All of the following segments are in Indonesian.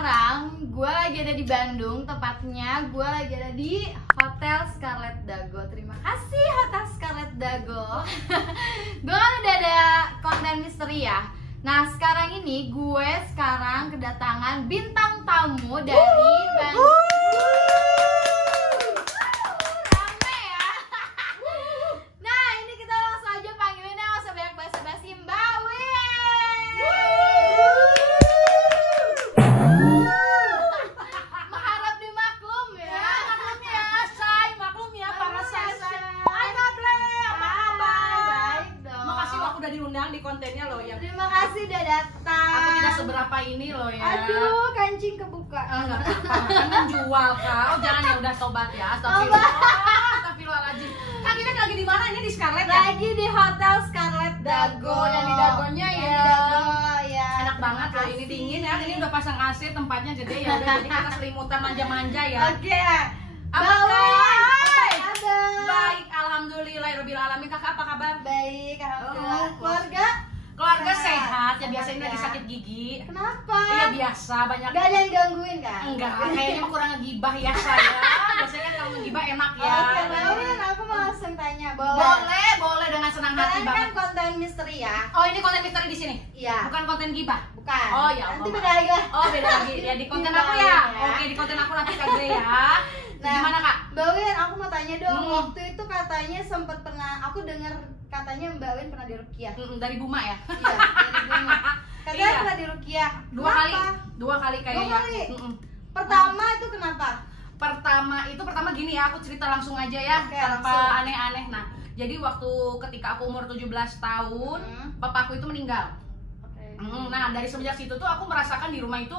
sekarang gue lagi ada di Bandung, tepatnya gue lagi ada di Hotel Scarlet Dago. Terima kasih Hotel Scarlet Dago. Gue kan udah ada konten misteri ya. Nah sekarang ini gue kedatangan bintang tamu dari Bandung. Rame ya. Nah ini kita langsung aja panggilinnya, nggak usah banyak basa-basi, Mbak Win. Mengharap dimaklum ya. Maklum ya, Say. Maklum ya, para Say. Hai Kable, apa kabar? Baik dong. Makasih aku udah diundang di kontennya loh yang Terima kasih udah datang. aku tidak seberapa ini loh ya. Aduh, kancing kebuka. Enggak apa-apa, kan menjual Kak. Oh jangan ya, udah tobat ya. Astagfirullahaladzim. Kak kita lagi di mana ini, di Scarlet ya? Lagi di Hotel Scarlet Dago. Yang di Dagonya Yang ya. di Dago ya. Enak banget loh, ini dingin ya. Ini udah pasang AC, tempatnya gede ya. Udah jadi kita selimutan manja-manja ya. Oke. Apa Mbak Win, kabar? apa kabar? Baik, alhamdulillahirabbil alamin. Kakak apa kabar? Baik, alhamdulillah. Oh, Keluarga? Keluarga Sehat. sehat, ya biasanya Sehat. lagi sakit gigi. Kenapa? Iya biasa, banyak. Gak ada yang gangguin kan? Enggak, kayaknya mah kurang ngegibah ya saya. Biasanya kan kalau ngegibah enak ya. Oke, Mbak Win, aku mau langsung tanya. Boleh dengan senang hati Kalian kan banget. konten misteri ya? Oh, ini konten misteri di sini. Iya. Bukan konten gibah. Bukan. Oh, ya Nanti Allah. beda lagi lah. Oh, beda lagi. Ya di konten aku ya. Oke, di konten aku nanti Kak Gre ya. Nah, Gimana Kak? Mbak Win, aku mau tanya dong. Hmm. Waktu itu katanya sempat pernah, aku dengar katanya Mbak Win pernah diruqyah. Dari Buma ya. Iya, dari Buma. Katanya Iya. pernah diruqyah. Dua kali Kenapa? kayaknya. Dua kali? Mm-mm. Pertama itu kenapa? Pertama gini ya, aku cerita langsung aja ya, Oke, tanpa langsung. aneh-aneh. Nah, jadi waktu ketika aku umur 17 tahun, papaku itu meninggal. Oke. Nah, dari semenjak situ tuh aku merasakan di rumah itu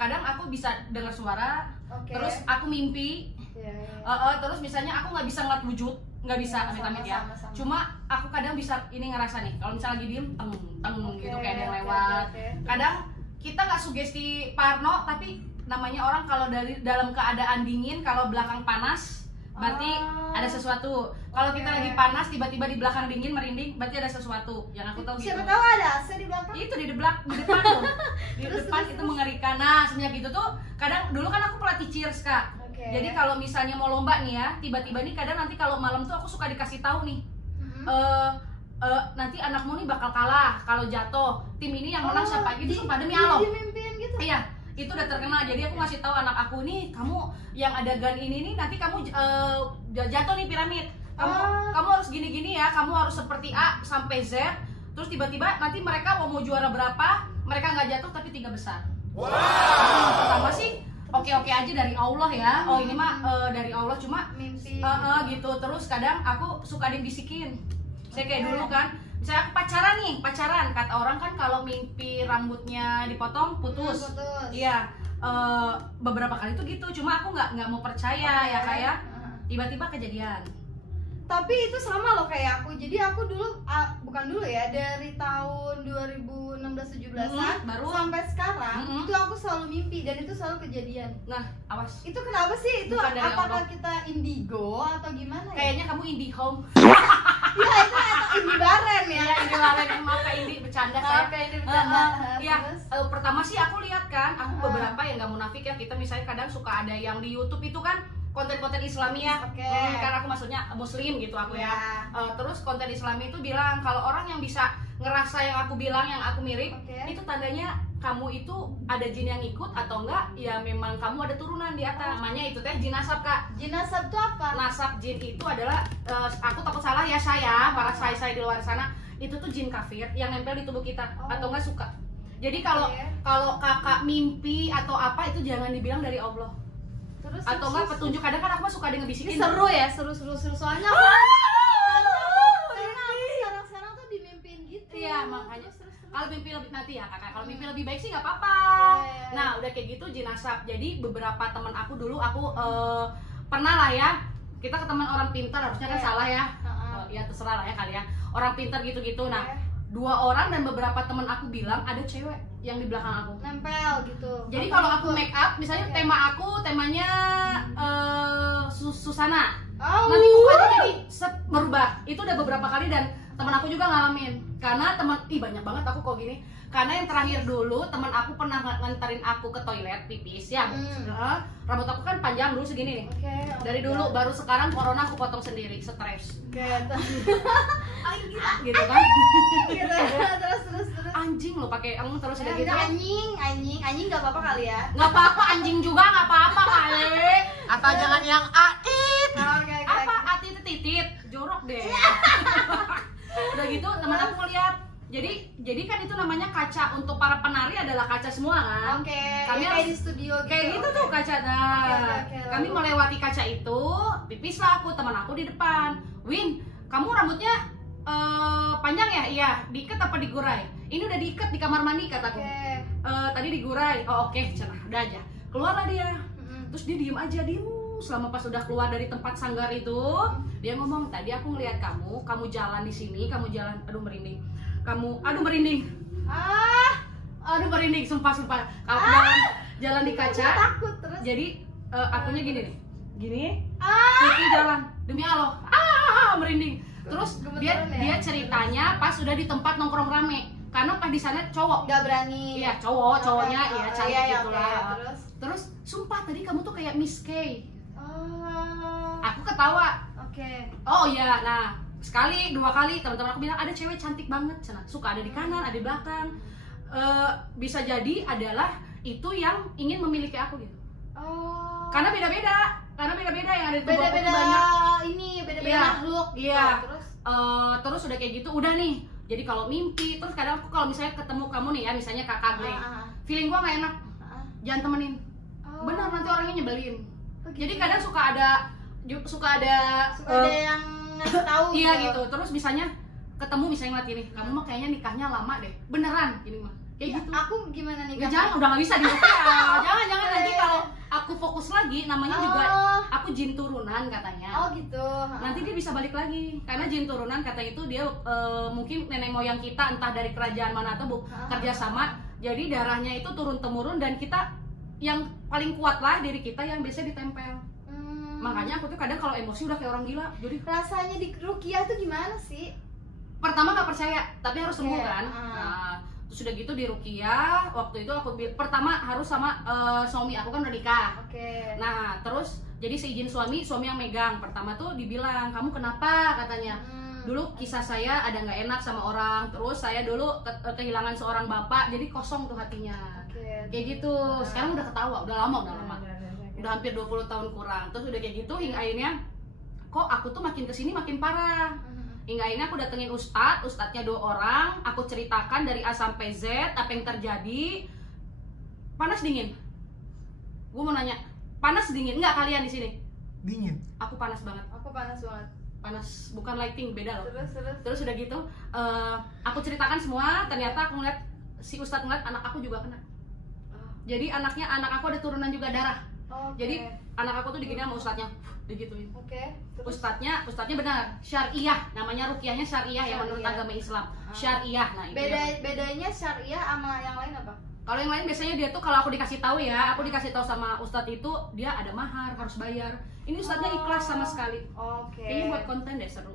kadang aku bisa dengar suara, Oke. terus aku mimpi, Iya, iya. terus misalnya aku nggak bisa ngeliat wujud, nggak bisa, Iya, amit-amit ya. sama-sama. Cuma aku kadang bisa ini ngerasa nih, kalau misalnya lagi diem, teng Oke, gitu kayak ada yang oke, lewat. oke. Kadang kita nggak sugesti parno, tapi namanya orang kalau dari dalam keadaan dingin, kalau belakang panas, berarti Oh. ada sesuatu. Kalau kita Oke. lagi panas, tiba-tiba di belakang dingin merinding, berarti ada sesuatu. Yang aku tahu gitu. Siapa tahu ada AC di belakang? Itu di depan tuh. Di Terus, depan terus, itu terus. mengerikan. Nah, semenjak itu tuh kadang dulu kan aku pelatih cheers, Kak. Oke. Jadi kalau misalnya mau lomba nih ya, tiba-tiba nih kadang nanti kalau malam tuh aku suka dikasih tahu nih. Mhm. Nanti anakmu nih bakal kalah kalau jatuh. Tim ini yang menang siapa? Itu sumpah demi Allah. Dimimpiin gitu. Iya, itu udah terkenal. Jadi aku ngasih tahu anak aku nih, kamu yang ada gun ini nih nanti kamu jatuh nih piramid. Kamu harus gini-gini ya, kamu harus seperti A sampai Z. Terus tiba-tiba nanti mereka mau juara berapa, mereka nggak jatuh tapi 3 besar. Wow. Pertama sih oke-oke aja dari Allah ya. Oh ini mah dari Allah, cuma Mimpi. gitu. Terus kadang aku suka dibisikin. Saya kayak dulu kan, misalnya aku pacaran, kata orang kan kalau mimpi rambutnya dipotong putus. Putus. Iya, beberapa kali tuh gitu. Cuma aku nggak mau percaya ya kayak tiba-tiba kejadian. Tapi itu sama loh kayak aku. Jadi aku dulu bukan dulu ya, dari tahun 2016-17an baru sampai sekarang itu aku selalu mimpi dan itu selalu kejadian. Nah, awas. Itu kenapa sih? Itu Bukan dari apakah Allah. kita indigo atau gimana ya? Kayaknya kamu indie home. Iya itu atau indi baren ya. Iya, ini lalen maaf Kak Indi, bercanda saya. Oke, ini bercanda. Iya, Terus? pertama sih aku lihat kan, aku beberapa yang nggak munafik ya, kita misalnya kadang suka ada yang di YouTube itu kan konten-konten Islami ya. Oke. Karena aku maksudnya muslim gitu aku ya. Ya. Terus konten Islami itu bilang kalau orang yang bisa ngerasa yang aku bilang, yang aku mirip, Oke. itu tandanya kamu itu ada jin yang ikut atau enggak, ya memang kamu ada turunan di atas. Namanya itu teh jin nasab, Kak. Jin nasab itu apa? Nasab jin itu adalah aku takut salah ya saya, para saya di luar sana, itu tuh jin kafir yang nempel di tubuh kita atau enggak suka. Jadi kalau kakak mimpi atau apa itu jangan dibilang dari Allah. Terus Atau enggak petunjuk, kadang kan aku mah suka ada ini ngebisikin. seru ya, seru soalnya aku sekarang tuh dimimpiin gitu. Iya, makanya. Terus. Kalau mimpi lebih nanti ya kakak, kalau mimpi lebih baik sih nggak apa-apa. Iya. Nah udah kayak gitu jin nasab. Jadi beberapa teman aku dulu aku pernah lah ya, kita ke teman orang pintar harusnya kan salah ya. Ya terserah lah ya kalian, orang pintar gitu-gitu. Nah 2 orang dan beberapa teman aku bilang ada cewek yang di belakang aku Nempel gitu. Jadi kalau aku make up, misalnya temanya Susana, nanti mukanya jadi merubah. Itu udah beberapa kali dan teman aku juga ngalamin. Karena banyak banget aku kok gini. Karena yang terakhir dulu teman aku pernah nganterin aku ke toilet pipis ya. Rambut aku kan panjang dulu segini nih. Dari dulu, baru sekarang corona aku potong sendiri, stres. Gitu kan? Terus. Anjing lo pakai terus udah gitu. Anjing nggak apa-apa kali ya? Nggak apa-apa, anjing juga nggak apa-apa kali. Atau jangan yang atit. Apa atit titit jorok deh. Udah gitu teman aku ngeliat. Jadi kan itu namanya kaca untuk para penari adalah kaca semua kan. Kami kayak di studio gitu. Kayak gitu tuh kaca. Kami melewati kaca itu, pipislah aku, teman aku di depan. Win, kamu rambutnya panjang ya? Iya. Diikat apa digurai? Ini udah diikat di kamar mandi kataku. Tadi digurai. Oh oke, cenah, udah aja. Keluarlah dia. Terus dia diem aja, selama pas udah keluar dari tempat sanggar itu, dia ngomong, tadi aku ngeliat kamu jalan di sini, kamu jalan, aduh merinding, aduh merinding, sumpah, kamu jalan di kaca, takut terus. jadi akunya gini nih, Vicky jalan, demi Allah, merinding, terus dia ceritanya pas udah di tempat nongkrong rame, karena pas di sana cowok, nggak berani, iya cowoknya, iya cantik gitulah, terus sumpah tadi kamu tuh kayak Miss K. Aku ketawa. Oh iya, nah sekali, dua kali teman-teman aku bilang ada cewek cantik banget, suka ada di kanan, ada di belakang. Bisa jadi adalah itu yang ingin memiliki aku gitu. Karena beda-beda yang ada di tubuh aku tuh banyak. Beda-beda makhluk. Iya. Terus udah kayak gitu, udah nih. Jadi kalau mimpi, terus kadang aku kalau misalnya ketemu kamu nih ya, misalnya kakak Glenn, feeling gua nggak enak, jangan temenin. Benar, nanti orangnya nyebelin. Jadi kadang suka ada yang ngasih tahu. Iya gitu. Terus misalnya ketemu ngeliat gini, kamu mah kayaknya nikahnya lama deh. Beneran gini mah. Kayak gitu. Aku gimana nikah? Jangan, udah nggak bisa di jangan nanti kalau aku fokus lagi namanya juga aku jin turunan katanya. Gitu. Nanti dia bisa balik lagi. Karena jin turunan katanya itu dia mungkin nenek moyang kita entah dari kerajaan mana atau kerja sama. Jadi darahnya itu turun temurun dan kita yang paling kuat lah diri kita yang biasa ditempel. Makanya aku tuh kadang kalau emosi udah kayak orang gila. Jadi rasanya di rukiah tuh gimana sih? Pertama nggak percaya, tapi harus sembuh kan. Nah, terus udah gitu di rukiah, waktu itu aku pertama harus sama suami aku kan udah nikah. Nah terus jadi seizin suami yang megang. Pertama tuh dibilang, kamu kenapa katanya. Dulu kisah saya ada nggak enak sama orang, terus saya dulu kehilangan seorang bapak, jadi kosong tuh hatinya. Kayak gitu. Sekarang udah ketawa, udah lama. Udah hampir 20 tahun kurang. Terus udah kayak gitu hingga akhirnya kok aku tuh makin kesini makin parah. Hingga akhirnya aku datengin ustadznya 2 orang, aku ceritakan dari A sampai Z apa yang terjadi. Panas dingin. Gue mau nanya, panas dingin nggak kalian di sini? Dingin. Aku panas banget. Panas, bukan lighting, beda loh. Terus udah gitu, aku ceritakan semua. Ternyata aku ngeliat si ustadz ngeliat anak aku juga kena. Jadi anak aku ada turunan juga darah. Jadi anak aku tuh digini sama ustadznya, digituin. Ustadznya benar, syariah, namanya rukiahnya syariah yang menurut agama Islam. Syariah. Nah, itu bedanya syariah sama yang lain apa? Kalau yang lain biasanya dia tuh kalau aku dikasih tahu ya, aku dikasih tahu sama ustadz itu dia ada mahar, harus bayar. Ini ustadznya ikhlas sama sekali. Kayaknya buat konten deh seru.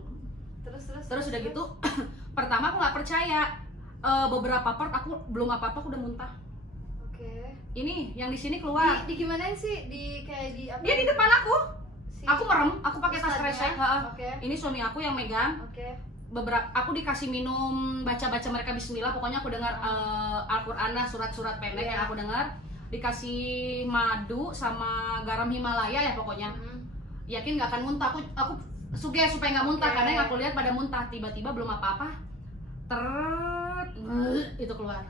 Terus udah gitu, pertama aku nggak percaya. Beberapa part aku belum apa-apa aku udah muntah. Ini yang di sini keluar. Di gimana sih? Kayak di apa? Dia di depan aku. Aku merem, aku pakai tas kresek. Ini suami aku yang megang. Beberapa aku dikasih minum, baca-baca mereka bismillah, pokoknya aku dengar Al-Qur'an, surat-surat pendek yang aku dengar. Dikasih madu sama garam Himalaya ya pokoknya. Yakin nggak akan muntah. Aku sugih supaya nggak muntah karena yang aku lihat pada muntah, tiba-tiba belum apa-apa. Itu keluar.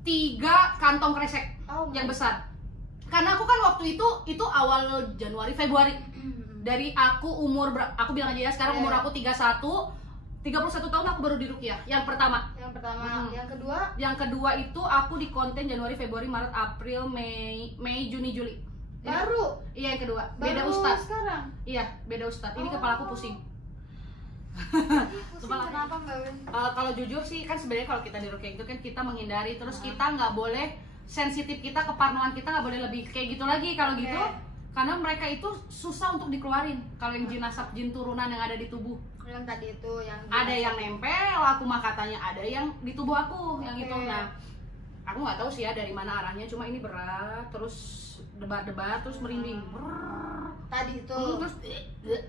3 kantong kresek yang besar. Karena aku kan waktu itu awal Januari, Februari. Dari aku umur aku bilang aja ya, sekarang umur aku 31 tahun aku baru di rukiah. Yang pertama. Yang kedua itu aku di konten Januari, Februari, Maret, April, Mei, Juni, Juli. Baru? Iya yang kedua. Beda ustadz. Sekarang? Iya, beda ustadz. Ini kepala aku pusing. Kenapa Mbak Win? Kalau jujur sih kan sebenarnya kalau kita di rukiah itu kan kita menghindari, terus kita nggak boleh sensitif, kita keparnoan kita nggak boleh lebih kayak gitu lagi kalau gitu, karena mereka itu susah untuk dikeluarin kalau yang jin asap, jin turunan yang ada di tubuh. Yang tadi itu yang Ada yang nempel, aku mah katanya ada yang di tubuh aku yang itu. Oke. Nah, aku nggak tahu sih ya dari mana arahnya, cuma ini berat, terus debat-debat, terus merinding. Brrrr. tadi itu. Terus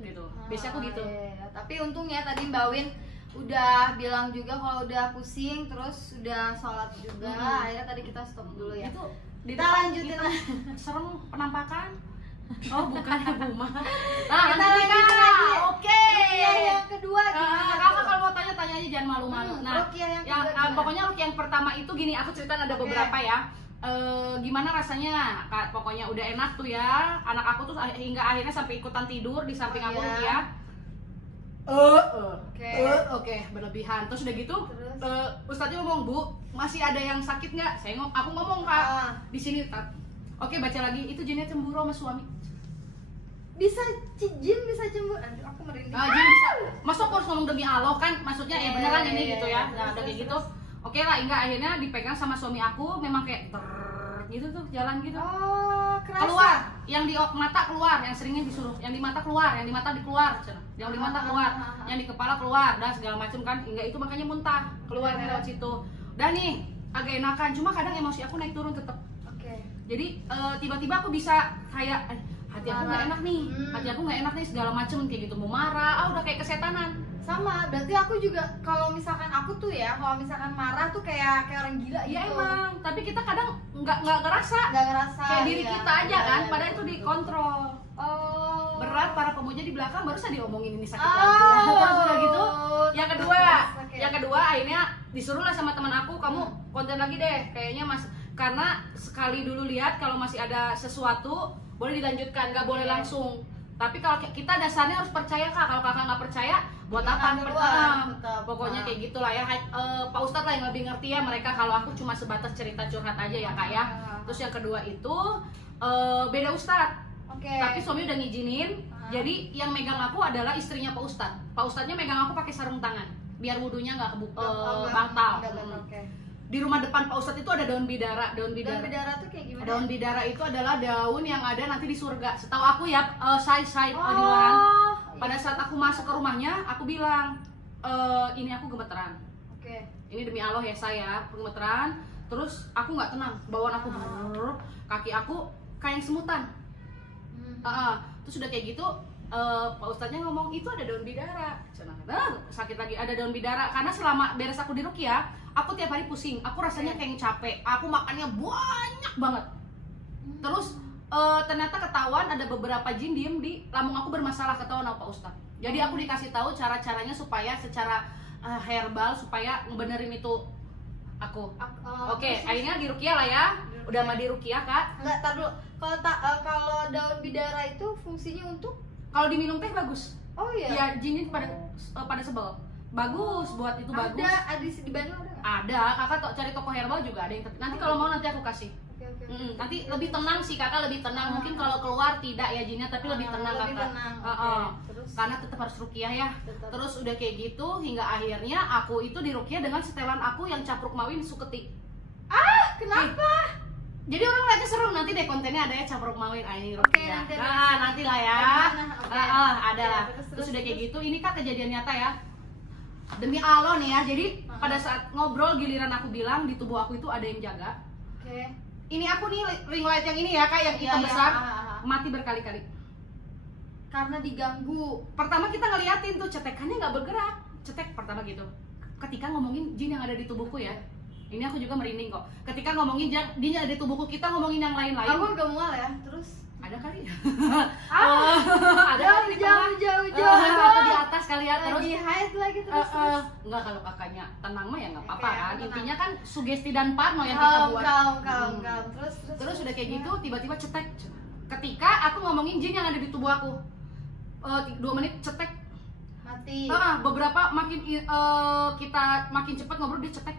gitu. Biasanya aku gitu. Iya. Tapi untungnya tadi Mbak Win udah bilang juga kalau udah pusing, terus udah sholat juga. Akhirnya tadi kita stop dulu ya. Itu di Kita depan lanjutin kita lah. serem penampakan. Oh, bukan ya Buma. Nah, Kita lanjutin, lanjutin Kak. lagi. Oke. Iya, yang kedua gimana? Kakak tuh? kalau mau tanya aja jangan malu-malu. Nah, Ruqyah yang yang kedua gimana? pokoknya Ruqyah yang pertama itu gini, aku ceritain ada Oke. beberapa ya. Gimana rasanya? Pokoknya udah enak tuh ya. Anak aku tuh hingga akhirnya sampai ikutan tidur di samping Oh, aku iya. Ruqyah. Oke, berlebihan. Terus udah gitu, Ustadznya ngomong, "Bu, masih ada yang sakit nggak?" Aku ngomong, Kak, Ah. di sini, Tat. Oke, baca lagi. Itu jinnya cemburu sama suami. Bisa jin bisa cemburu. Aduh, aku merinding. Jin bisa. Masa aku harus ngomong demi Allah kan? Maksudnya ya beneran Iya, ini iya, gitu iya. ya. Terus, Nah, udah kayak terus, gitu. Oke lah, hingga akhirnya dipegang sama suami aku, memang kayak gitu tuh, jalan gitu. Oh, kerasa. Keluar, yang di mata keluar, yang seringnya disuruh, yang di mata keluar, yang di mata dikeluar, yang di mata keluar, yang di kepala keluar, dan segala macam kan, hingga itu makanya muntah keluar lewat situ. Dan nih agak enakan, cuma kadang emosi aku naik turun tetap. Oke. Jadi tiba-tiba aku bisa kayak hati aku nggak enak nih, hati aku nggak enak nih segala macem kayak gitu, mau marah, udah kayak kesetanan. Sama, berarti aku juga kalau misalkan aku tuh ya, kalau misalkan marah tuh kayak orang gila Ya gitu. emang, tapi kita kadang nggak ngerasa, Nggak ngerasa. kayak diri iya. kita aja kan, Iya, padahal iya, itu betul. dikontrol. Oh. Berat para pemuja di belakang baru saja diomongin ini sakit Oh. lagi. Terus udah gitu, yang kedua, Oke. yang kedua akhirnya disuruh lah sama teman aku, kamu konten lagi deh, kayaknya mas, karena sekali dulu lihat kalau masih ada sesuatu boleh dilanjutkan, nggak boleh Iya. langsung. Tapi kalau kita dasarnya harus percaya Kak, kalau kakak nggak percaya, buat Jangan apa? keluar, tetap. Pokoknya kayak gitulah ya. Pak Ustadz lah yang lebih ngerti ya mereka. Kalau aku cuma sebatas cerita curhat aja ya Kak ya. Terus yang kedua itu beda Ustadz. Oke. Tapi suami udah ngizinin. Jadi yang megang aku adalah istrinya Pak Ustadz. Pak Ustadznya megang aku pakai sarung tangan, biar wudhunya nggak batal. Oke. Di rumah depan Pak Ustadz itu ada daun bidara. Daun Daun bidara. bidara tuh kayak gimana? Daun bidara itu adalah daun yang ada nanti di surga. Setahu aku ya, say di luar. Oh. Pada saat aku masuk ke rumahnya, aku bilang, ini aku gemeteran. Oke. Ini demi Allah ya saya, aku gemeteran. Terus aku nggak tenang, bawaan aku brrrr, kaki aku kayak yang semutan. Terus udah kayak gitu, Pak Ustadznya ngomong itu ada daun bidara. Sakit lagi, ada daun bidara. Karena selama beres aku di Ruqyah, aku tiap hari pusing. Aku rasanya kayak capek. Aku makannya banyak banget. Terus ternyata ketahuan ada beberapa jin diem di lambung aku bermasalah, ketahuan sama Pak Ustadz. Jadi aku dikasih tahu cara-caranya supaya secara herbal supaya ngebenerin itu aku. Oke, akhirnya di Ruqyah lah ya. Udah mah di Ruqyah Kak. Enggak, tar dulu. Kalau daun bidara itu fungsinya untuk Kalau diminum teh bagus. Oh iya. Ya jin pada sebel. Bagus buat itu bagus. Ada di Bandung ada nggak? Ada, kakak cari toko herbal juga ada yang nanti kalau mau nanti aku kasih. Oke. Nanti lebih tenang sih kakak, lebih tenang. Mungkin kalau keluar tidak ya jinnya, tapi lebih tenang lebih kakak. tenang, Terus Karena tetap harus ruqyah ya. Tetap. Terus udah kayak gitu hingga akhirnya aku itu di ruqyah dengan setelan aku yang capruk mawin suketi. kenapa? Jadi orang lihatnya seru, nanti deh kontennya ada ya capruk mawin ini ruqyah. nanti Nanti lah ya. Gimana? Oke. Ada lah. Terus, Terus udah kayak gitu, ini kak kejadian nyata ya. Demi Allah nih ya. Jadi pada saat ngobrol giliran aku bilang di tubuh aku itu ada yang jaga. Oke. Ini aku nih ring light yang ini ya kak, yang hitam Iya, besar, iya. mati berkali-kali. Karena diganggu. Pertama kita ngeliatin tuh cetekannya nggak bergerak, cetek pertama gitu. Ketika ngomongin jin yang ada di tubuhku ya, ini aku juga merinding kok. Ketika ngomongin jin yang ada di tubuhku, kita ngomongin yang lain-lain. Aku agak mual ya. Terus Ada kali. Ah, Ada kali di tengah. jauh. Atau di atas kali ya. Terus Lagi hide lagi terus. enggak, kalau kakaknya tenang mah ya nggak apa-apa Oke, kan. tenang. Intinya kan sugesti dan parno yang kita buat. Kalem. Terus Udah kayak gitu tiba-tiba cetek. Ketika aku ngomongin jin yang ada di tubuh aku, 2 menit cetek. mati. Beberapa makin kita makin cepat ngobrol dia cetek.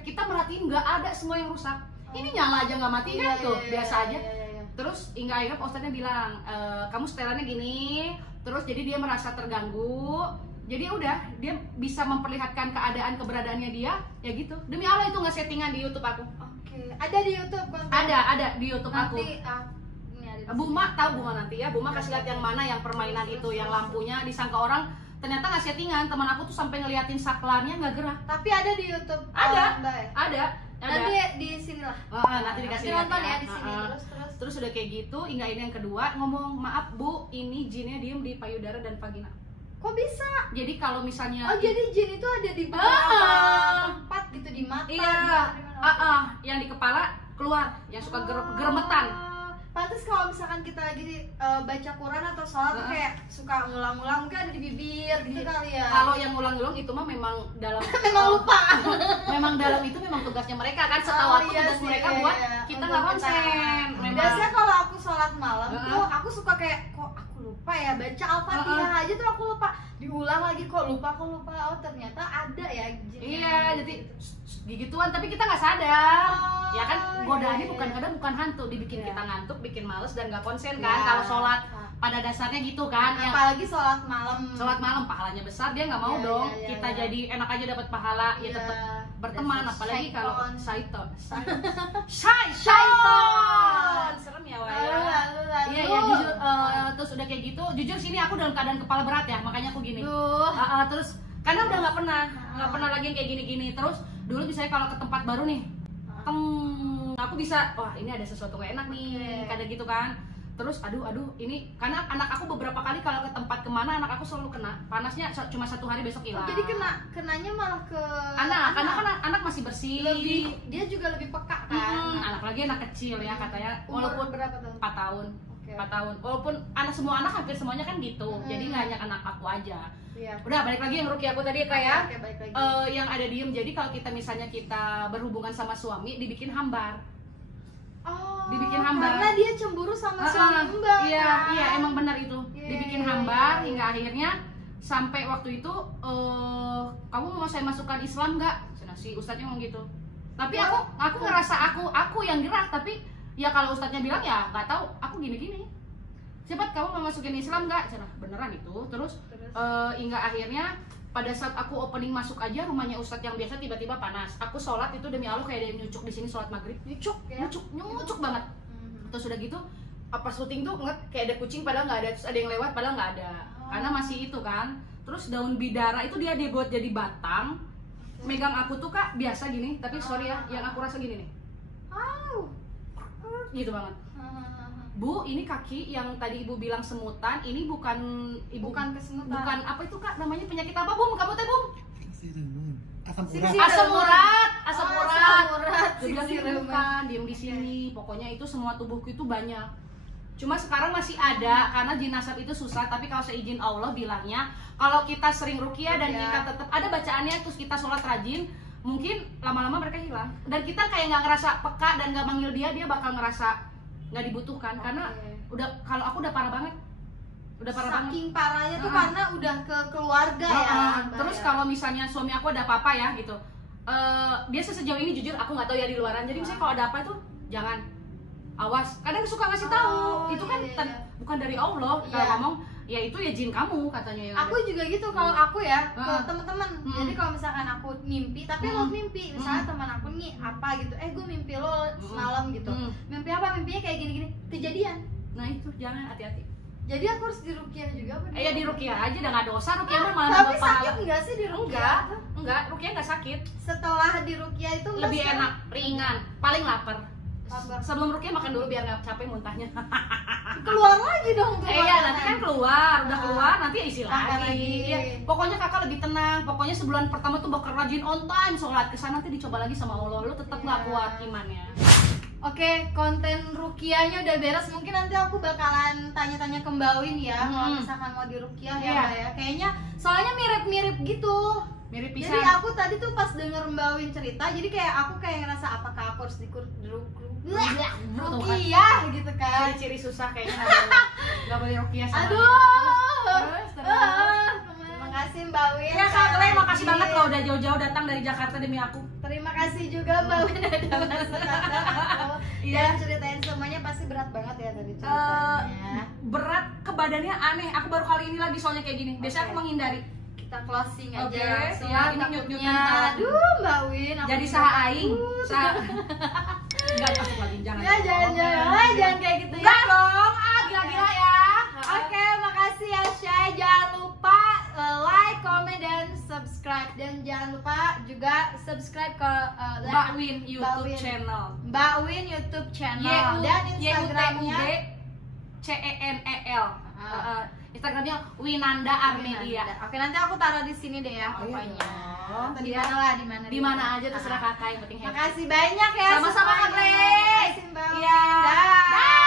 Kita merhatiin nggak ada semua yang rusak. Ini nyala aja nggak mati kan tuh, biasa aja. Iya. Terus hingga akhirnya Pak Ustadznya bilang, kamu setelannya gini. Terus jadi dia merasa terganggu. Jadi udah dia bisa memperlihatkan keberadaannya dia, ya gitu. Demi Allah itu nggak settingan di YouTube aku. Oke. Ada di YouTube konten. Ada di YouTube aku. Nanti ini ada di Buma tahu Buma nanti ya. Buma kasih lihat yang mana yang permainan itu, yang lampunya disangka orang ternyata nggak settingan. Teman aku tuh sampai ngeliatin saklarnya nggak gerak. Tapi ada di YouTube. Ada. Mbak ya? Ada. Nanti di sini lah. Nanti dikasih lihat nonton ya di sini Ah, ah. terus. Terus udah kayak gitu, hingga ini yang kedua ngomong, maaf Bu, ini jinnya diem di payudara dan vagina. Kok bisa? Jadi kalau misalnya Oh, jadi jin itu ada di beberapa tempat gitu, di mata. iya, di mana? yang di kepala keluar, yang suka geremetan. Pantes kalau misalkan kita lagi baca Quran atau sholat tuh kayak suka ngulang-ngulang, mungkin ada di bibir gitu kali ya. Kalau yang ngulang-ngulang itu mah memang dalam Memang lupa. memang dalam itu memang tugasnya mereka kan. Setahu Oh, aku iya tugas sih, mereka iya, buat iya. kita Untuk nggak konsen. kita. Memang. Biasanya kalau aku sholat malam Heeh. tuh aku suka kayak kok aku lupa ya, baca Al-Fatihah aja tuh aku lupa, diulang lagi kok lupa. Oh ternyata ada ya jin. Iya, jadi gigituan tapi kita nggak sadar. Oh, Ya kan godaannya iya, bukan iya. kadang bukan hantu, dibikin Iya. kita ngantuk, bikin males dan nggak konsen Iya. kan. Kalau sholat pada dasarnya gitu kan. Yang Apalagi sholat malam. sholat malam pahalanya besar, dia nggak mau Iya, dong iya, iya, kita iya. jadi enak aja dapat pahala. Ya Iya. tetap berteman, Dasar apalagi kalau syaiton. syaiton serem ya Wak ya. Lalu. Iya ya jujur, terus udah kayak gitu, jujur sini aku dalam keadaan kepala berat ya, makanya aku gini. Duh. Terus karena udah nggak pernah lagi yang kayak gini-gini. Terus dulu misalnya kalau ke tempat baru nih, aku bisa, wah ini ada sesuatu gak enak nih, Oke. kadang gitu kan. Terus aduh ini karena anak aku beberapa kali kalau ke tempat kemana anak aku selalu kena panasnya cuma 1 hari besok hilang. Jadi kenanya malah ke karena kan anak masih bersih, lebih, dia juga lebih peka kan. anak lagi anak kecil ya katanya, Umur walaupun berapa tahun? 4 tahun. Oke. 4 tahun. Walaupun semua anak hampir semuanya kan gitu. Jadi nggak hanya anak aku aja. Iya. Udah balik lagi yang Ruki aku tadi kayak Oke, balik lagi. yang ada diem. Jadi kalau kita misalnya kita berhubungan sama suami dibikin hambar. Oh, dibikin hambar. karena dia cemburu sama suami Mbak. Iya, kan? iya emang benar itu. Iya, Dibikin iya, hambar iya. hingga akhirnya sampai waktu itu kamu mau saya masukkan Islam nggak? Cina si ustadznya ngomong gitu. Tapi Ya. aku ngerasa aku yang gerak, tapi ya kalau ustadznya bilang ya nggak tahu, aku gini-gini. Siapa kamu mau masukin Islam nggak? Cina beneran itu. Terus hingga akhirnya pada saat aku opening masuk aja rumahnya ustadz yang biasa tiba-tiba panas. Aku sholat itu demi Allah kayak ada yang nyucuk di sini sholat maghrib. Nyucuk banget. Mhm. Terus udah gitu pas syuting tuh ngeliat kayak ada kucing padahal nggak ada, terus ada yang lewat padahal nggak ada. Karena masih itu kan. Terus daun bidara itu dia dibuat jadi batang. Megang aku tuh Kak biasa gini, tapi sorry ya, yang aku rasa gini nih. Gitu banget. Bu, ini kaki yang tadi Ibu bilang semutan, ini bukan Bukan kesemutan. bukan apa itu Kak, namanya penyakit apa Bum? Kamu teh Bum? Asam Sini, urat. sini. Asam urat, Asam urat. Dia bilang gitu bukan, diem di sini. Pokoknya itu semua tubuhku itu banyak. Cuma sekarang masih ada karena jin nasab itu susah. Tapi kalau seizin Allah bilangnya, kalau kita sering ruqyah dan kita tetap ada bacaannya, terus kita sholat rajin, mungkin lama-lama mereka hilang. Dan kita kayak nggak ngerasa peka dan nggak manggil dia bakal ngerasa nggak dibutuhkan. Karena udah, kalau aku udah parah banget. Udah parah banget. Saking parahnya tuh karena udah ke keluarga ya. Mbak, Terus ya. kalau misalnya suami aku ada apa-apa ya gitu, dia sejauh ini jujur aku nggak tahu ya di luaran. Jadi misalnya kalau ada apa itu jangan, awas. Kadang suka ngasih tahu. Itu kan iya. bukan dari Allah. Kita Iya. ngomong ya itu ya jin kamu katanya yang Aku juga gitu kalau aku ya ke Heeh. teman-teman. Jadi kalau misalkan aku mimpi, tapi lo mimpi, misalnya teman aku nih apa gitu, gue mimpi lo semalam gitu. Mimpi apa? Mimpinya kayak gini-gini, kejadian. Nah itu jangan, hati-hati. Jadi aku harus diruqyah juga apa? Ya di ruqyah aja udah nggak dosa, ruqyah mah malah Tapi nambah sakit pahala. enggak sih diruqyah? Enggak, ruqyah nggak sakit. Setelah diruqyah itu enggak Lebih sekarang? enak, ringan, paling lapar. Lapar. Sebelum ruqyah makan dulu biar nggak capek muntahnya. Keluar lagi dong tuh. Iya, makanan. nanti kan keluar, udah keluar nanti ya isi Makan lagi. lagi. Iya. Pokoknya kakak lebih tenang. Pokoknya sebulan pertama tuh bakal rajin on time sholat. Kesana nanti dicoba lagi sama Allah. Lu tetap nggak Iya. kuat imannya. Oke, konten ruqyahnya udah beres. Mungkin nanti aku bakalan tanya-tanya ke Mbak Win ya, kalau misalkan mau diruqyah ya, Iya. Mbak ya. Kayaknya soalnya mirip-mirip gitu. Mirip Jadi pisan. aku tadi tuh pas denger Mbak Win cerita, jadi kayak aku kayak ngerasa apakah aku harus ruqyah gitu kan. Ciri-ciri susah kayaknya nggak boleh ruqyah sama. Aduh. Terus. Terima kasih Mbak Win. Ya Kak Kle, makasih Lagi. banget loh udah jauh-jauh datang dari Jakarta demi aku. Terima kasih juga Mbak Win udah masuk datang aku. Iya. Dan ceritain semuanya pasti berat banget ya tadi ceritanya. Berat ke badannya aneh. Aku baru kali ini lagi soalnya kayak gini. Biasanya aku menghindari. Kita closing aja Oke, langsung. ya, ini nyut-nyutan. Aduh Mbak Win, aku Jadi juga saha aing. takut. Enggak masuk lagi, jangan. Ya jangan kayak gitu ya. Enggak dong. Gila-gila ya. Oke, makasih ya Syai. Jangan lupa like comment, dan subscribe. Dan jangan lupa juga subscribe ke Mbak Win YouTube Win. channel. Mbak Win YouTube channel dan Instagramnya YUTUDCENEL. Instagramnya Winanda Armedia. Oke, nanti aku taruh di sini deh ya pokoknya. Atau di mana lah, Di mana aja terserah kakak, yang penting happy. Makasih banyak ya. Sama-sama, Kak semuanya. Grace. Makasih Mbak. Iya. Dah.